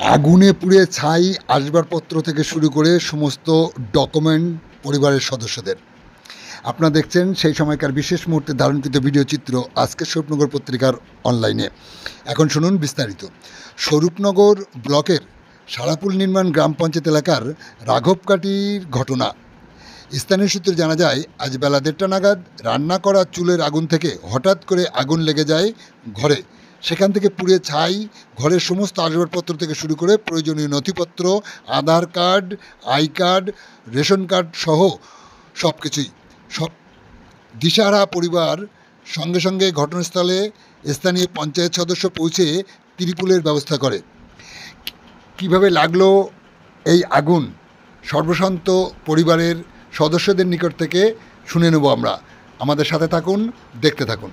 আগুনে পুড়ে ছাই আসবাবপত্র থেকে শুরু করে সমস্ত ডকুমেন্ট পরিবারের সদস্যদের। আপনারা দেখছেন সেই সময়কার বিশেষ মুহূর্তে ধারণকৃত ভিডিও চিত্র আজকের স্বরূপনগর পত্রিকার অনলাইনে। এখন শুনুন বিস্তারিত। স্বরূপনগর ব্লকের সারাপুল নির্মাণ গ্রাম পঞ্চায়েত এলাকার রাঘবকাটির ঘটনা। স্থানীয় সূত্রে জানা যায়, আজ বেলা 1:30 নাগাদ রান্না করা চুলের আগুন থেকে হঠাৎ করে আগুন লেগে যায় ঘরে। সেখান থেকে পুড়ে ছাই ঘরের সমস্ত আসবাবপত্র থেকে শুরু করে প্রয়োজনীয় নথিপত্র, Aadhaar card, I card, ration card সহ সব কিছুই। দিশাহারা পরিবার সঙ্গে সঙ্গে ঘটনাস্থলে স্থানীয় পঞ্চায়েত সদস্য পৌঁছে ত্রিপলের ব্যবস্থা করে। কিভাবে লাগলো এই আগুন সর্বশান্ত পরিবারের সদস্যদের নিকট থেকে শুনে নেব আমরা। আমাদের সাথে থাকুন, দেখতে থাকুন।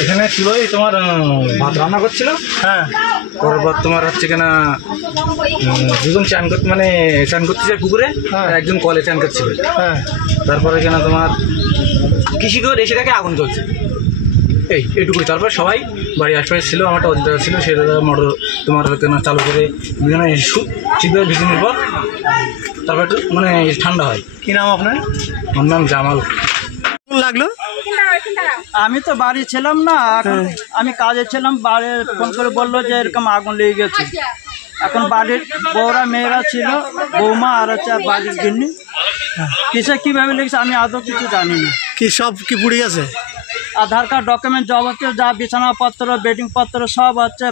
এখানে ছিল তোমার ভাত রান্না করছিল। হ্যাঁ, পরের পর তোমার হচ্ছে কিনা দুজন চান করতে চান করতে যায় পুকুরে, একজন কলে চান করছিল। হ্যাঁ, তারপরে কিনা তোমার কৃষি করে এসে দেখে আগুন জ্বলছে, এইটুকুই। তারপর সবাই বাড়ির আশপাশে ছিল, আমার একটা অধিকার ছিল, সেটা মোটর তোমার কেনা চালু করে শীতকালে ভিজনের পর তারপর একটু ঠান্ডা হয়। কী নাম আপনার? আমার নাম জামাল। লাগলো? আমি তো বাড়ি ছিলাম না, এখন আমি কাজে ছিলাম। বাড়ি ফোন করে বললো যে এরকম আগুন লেগে গেছে। এখন বাড়ির বউরা মেয়েরা ছিল, বৌমা আর হচ্ছে বাড়ির গিন্নি। কিসে কীভাবে লেগেছে আমি আদৌ কিছু জানি না। কি সব কি পুড়ে গেছে? আধার কার্ড, ডকুমেন্ট যাবতীয় যা বিছানাপত্র, বেডিং পত্র সব হচ্ছে,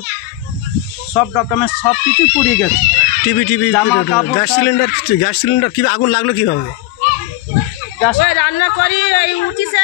সব ডকুমেন্ট সব কিছু পুড়ে গেছে। টিভি গ্যাস সিলিন্ডার কি আগুন লাগলো কীভাবে? রান্না করি উঠিছে